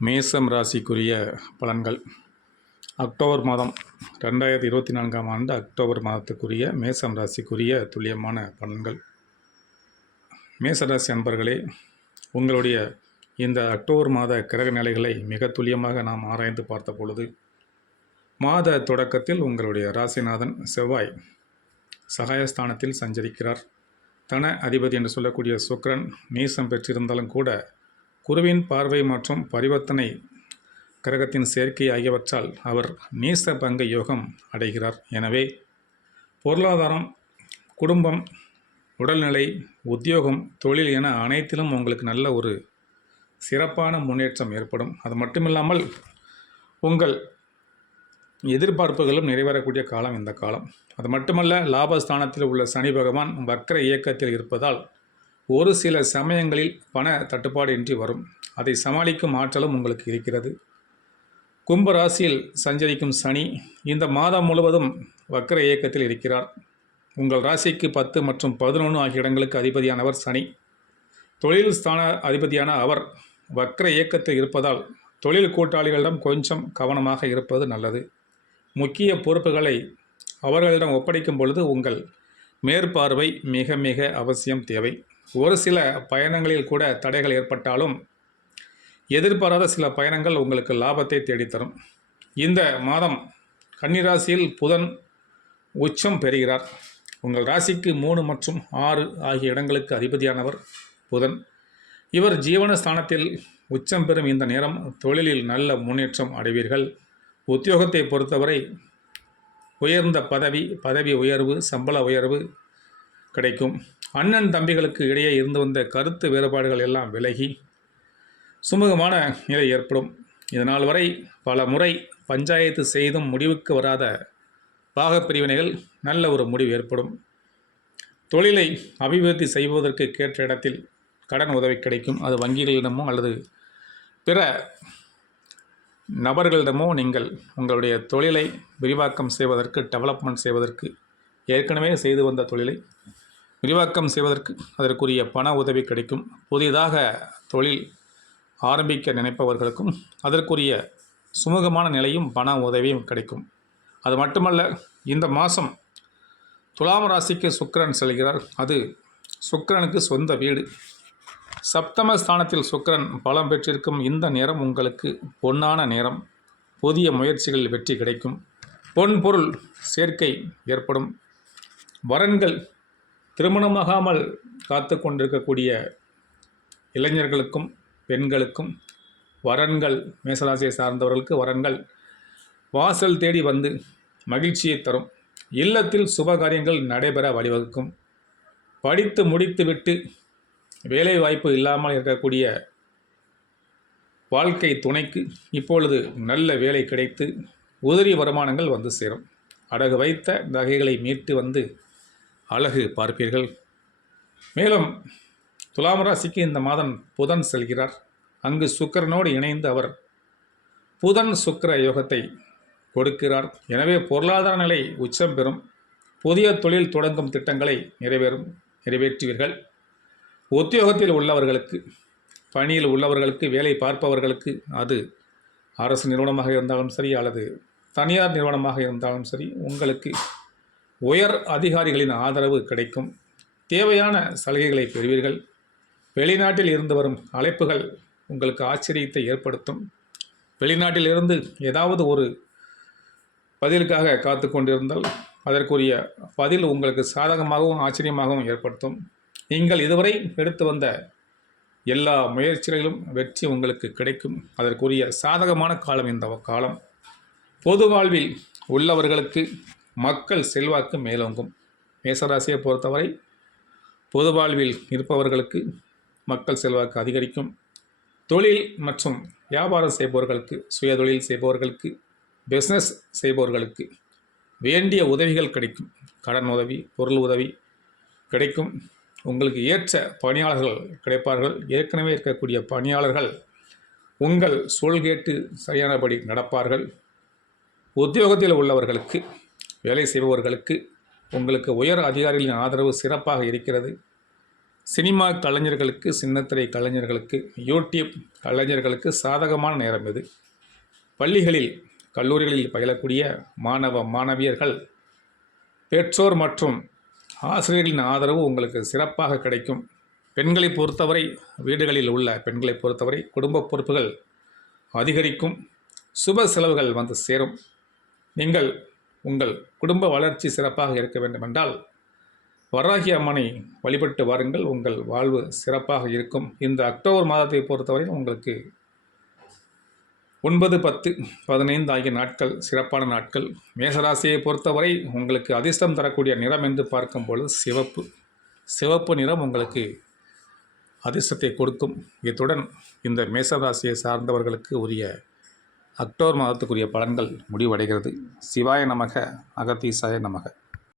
மேசம் ராசிக்குரிய பலன்கள். அக்டோபர் மாதம் 2024ஆம் ஆண்டு அக்டோபர் மாதத்துக்குரிய மேசம் ராசிக்குரிய துல்லியமான பலன்கள். மேசராசி அன்பர்களே, உங்களுடைய இந்த அக்டோபர் மாத கிரக நிலைகளை மிக துல்லியமாக நாம் ஆராய்ந்து பார்த்த பொழுது, மாத தொடக்கத்தில் உங்களுடைய ராசிநாதன் செவ்வாய் சகாயஸ்தானத்தில் சஞ்சரிக்கிறார். தன அதிபதி என்று சொல்லக்கூடிய சுக்கிரன் நீசம் பெற்றிருந்தாலும் கூட குருவின் பார்வை மற்றும் பரிவர்த்தனை கிரகத்தின் சேர்க்கை ஆகியவற்றால் அவர் நீச பங்க யோகம் அடைகிறார். எனவே பொருளாதாரம், குடும்பம், உடல்நிலை, உத்தியோகம், தொழில் என அனைத்திலும் உங்களுக்கு நல்ல ஒரு சிறப்பான முன்னேற்றம் ஏற்படும். அது மட்டுமில்லாமல் உங்கள் எதிர்பார்ப்புகளும் நிறைவேறக்கூடிய காலம் இந்த காலம். அது மட்டுமல்ல, லாபஸ்தானத்தில் உள்ள சனி பகவான் வக்ர இயக்கத்தில் இருப்பதால் ஒரு சில சமயங்களில் பண தட்டுப்பாடு இன்றி வரும். அதை சமாளிக்கும் ஆற்றலும் உங்களுக்கு இருக்கிறது. கும்ப ராசியில் சஞ்சரிக்கும் சனி இந்த மாதம் முழுவதும் வக்ர இயக்கத்தில் இருக்கிறார். உங்கள் ராசிக்கு 10 மற்றும் 11 ஆகிய இடங்களுக்கு அதிபதியானவர் சனி. தொழில் ஸ்தான அதிபதியான அவர் வக்ர இயக்கத்தில் இருப்பதால் தொழில் கூட்டாளிகளிடம் கொஞ்சம் கவனமாக இருப்பது நல்லது. முக்கிய பொறுப்புகளை அவர்களிடம் ஒப்படைக்கும் பொழுது உங்கள் மேற்பார்வை மிக மிக அவசியம் தேவை. ஒரு சில பயணங்களில் கூட தடைகள் ஏற்பட்டாலும் எதிர்பாராத சில பயணங்கள் உங்களுக்கு லாபத்தை தேடித்தரும். இந்த மாதம் கன்னிராசியில் புதன் உச்சம் பெறுகிறார். உங்கள் ராசிக்கு 3 மற்றும் 6 ஆகிய இடங்களுக்கு அதிபதியானவர் புதன். இவர் ஜீவனஸ்தானத்தில் உச்சம் பெறும் இந்த நேரம் தொழிலில் நல்ல முன்னேற்றம் அடைவீர்கள். உத்தியோகத்தை பொறுத்தவரை உயர்ந்த பதவி உயர்வு, சம்பள உயர்வு கிடைக்கும். அண்ணன் தம்பிகளுக்கு இடையே இருந்து வந்த கருத்து வேறுபாடுகள் எல்லாம் விலகி சுமூகமான நிலை ஏற்படும். இதனால் வரை பல முறை பஞ்சாயத்து செய்தும் முடிவுக்கு வராத பாகப்பிரிவினைகள் நல்ல ஒரு முடிவு ஏற்படும். தொழிலை அபிவிருத்தி செய்வதற்கு கேட்ட இடத்தில் கடன் உதவி கிடைக்கும். அது வங்கிகளிடமோ அல்லது பிற நபர்களிடமோ நீங்கள் உங்களுடைய தொழிலை விரிவாக்கம் செய்வதற்கு, டெவலப்மெண்ட் செய்வதற்கு, ஏற்கனவே செய்து வந்த தொழிலை விரிவாக்கம் செய்வதற்கு அதற்குரிய பண உதவி கிடைக்கும். புதிதாக தொழில் ஆரம்பிக்க நினைப்பவர்களுக்கும் அதற்குரிய சுமூகமான நிலையும் பண உதவியும் கிடைக்கும். அது மட்டுமல்ல, இந்த மாதம் துலாம் ராசிக்கு சுக்கிரன் செல்கிறார். அது சுக்கிரனுக்கு சொந்த வீடு. சப்தம ஸ்தானத்தில் சுக்கிரன் பலம் பெற்றிருக்கும் இந்த நேரம் உங்களுக்கு பொன்னான நேரம். புதிய முயற்சிகளில் வெற்றி கிடைக்கும். பொன் பொருள் சேர்க்கை ஏற்படும். வரன்கள் திருமணமாகாமல் காத்து கொண்டிருக்கக்கூடிய இளைஞர்களுக்கும் பெண்களுக்கும் வரன்கள், மேசராசியை சார்ந்தவர்களுக்கு வரன்கள் வாசல் தேடி வந்து மகிழ்ச்சியை தரும். இல்லத்தில் சுபகாரியங்கள் நடைபெற வழிவகுக்கும். படித்து முடித்துவிட்டு வேலை வாய்ப்பு இல்லாமல் இருக்கக்கூடிய வாழ்க்கை துணைக்கு இப்பொழுது நல்ல வேலை கிடைத்து உதிரி வருமானங்கள் வந்து சேரும். அடகு வைத்த நகைகளை மீட்டு வந்து அழகு பார்ப்பீர்கள். மேலும் துலாம் ராசிக்கு இந்த மாதம் புதன் செல்கிறார். அங்கு சுக்கிரனோடு இணைந்து அவர் புதன் சுக்கிர யோகத்தை கொடுக்கிறார். எனவே பொருளாதார நிலை உச்சம் பெறும். புதிய தொழில் தொடங்கும் திட்டங்களை நிறைவேற்றுவீர்கள். உத்தியோகத்தில் உள்ளவர்களுக்கு, பணியில் உள்ளவர்களுக்கு, வேலை பார்ப்பவர்களுக்கு, அது அரசு நிறுவனமாக இருந்தாலும் சரி அல்லது தனியார் நிறுவனமாக இருந்தாலும் சரி, உங்களுக்கு உயர் அதிகாரிகளின் ஆதரவு கிடைக்கும். தேவையான சலுகைகளை பெறுவீர்கள். வெளிநாட்டில் இருந்து வரும் அழைப்புகள் உங்களுக்கு ஆச்சரியத்தை ஏற்படுத்தும். வெளிநாட்டில் இருந்து ஏதாவது ஒரு பதிலுக்காக காத்து கொண்டிருந்தால் அதற்குரிய பதில் உங்களுக்கு சாதகமாகவும் ஆச்சரியமாகவும் ஏற்படுத்தும். நீங்கள் இதுவரை எடுத்து வந்த எல்லா முயற்சிகளிலும் வெற்றி உங்களுக்கு கிடைக்கும். அதற்குரிய சாதகமான காலம் இந்த காலம். பொது வாழ்வில் உள்ளவர்களுக்கு மக்கள் செல்வாக்கு மேலோங்கும். மேசராசியை பொறுத்தவரை பொது வாழ்வில் இருப்பவர்களுக்கு மக்கள் செல்வாக்கு அதிகரிக்கும். தொழில் மற்றும் வியாபாரம் செய்பவர்களுக்கு, சுயதொழில் செய்பவர்களுக்கு, பிஸ்னஸ் செய்பவர்களுக்கு வேண்டிய உதவிகள் கிடைக்கும். கடன் உதவி, பொருள் உதவி கிடைக்கும். உங்களுக்கு ஏற்ற பணியாளர்கள் கிடைப்பார்கள். ஏற்கனவே இருக்கக்கூடிய பணியாளர்கள் உங்கள் சொல் கேட்டு சரியானபடி நடப்பார்கள். உத்தியோகத்தில் உள்ளவர்களுக்கு, வேலை செய்பவர்களுக்கு உங்களுக்கு உயர் அதிகாரிகளின் ஆதரவு சிறப்பாக இருக்கிறது. சினிமா கலைஞர்களுக்கு, சின்னத்திரை கலைஞர்களுக்கு, யூடியூப் கலைஞர்களுக்கு சாதகமான நேரம் இது. பள்ளிகளில், கல்லூரிகளில் பயிலக்கூடிய மாணவ மாணவியர்கள், பெற்றோர் மற்றும் ஆசிரியர்களின் ஆதரவு உங்களுக்கு சிறப்பாக கிடைக்கும். பெண்களை பொறுத்தவரை, வீடுகளில் உள்ள பெண்களை பொறுத்தவரை குடும்ப பொறுப்புகள் அதிகரிக்கும். சுப செலவுகள் வந்து சேரும். நீங்கள் உங்கள் குடும்ப வளர்ச்சி சிறப்பாக இருக்க வேண்டுமென்றால் வராகி அம்மனை வழிபட்டு வாருங்கள். உங்கள் வாழ்வு சிறப்பாக இருக்கும். இந்த அக்டோபர் மாதத்தை பொறுத்தவரை உங்களுக்கு 9, 10, 15 ஆகிய நாட்கள் சிறப்பான நாட்கள். மேசராசியை பொறுத்தவரை உங்களுக்கு அதிர்ஷ்டம் தரக்கூடிய நிறம் என்று பார்க்கும் பொழுது சிவப்பு. சிவப்பு நிறம் உங்களுக்கு அதிர்ஷ்டத்தை கொடுக்கும். இத்துடன் இந்த மேசராசியை சார்ந்தவர்களுக்கு உரிய அக்டோபர் மாதத்துக்குரிய பலன்கள் முடிவடைகிறது. சிவாய நமக, அகத்தீசாய நமக.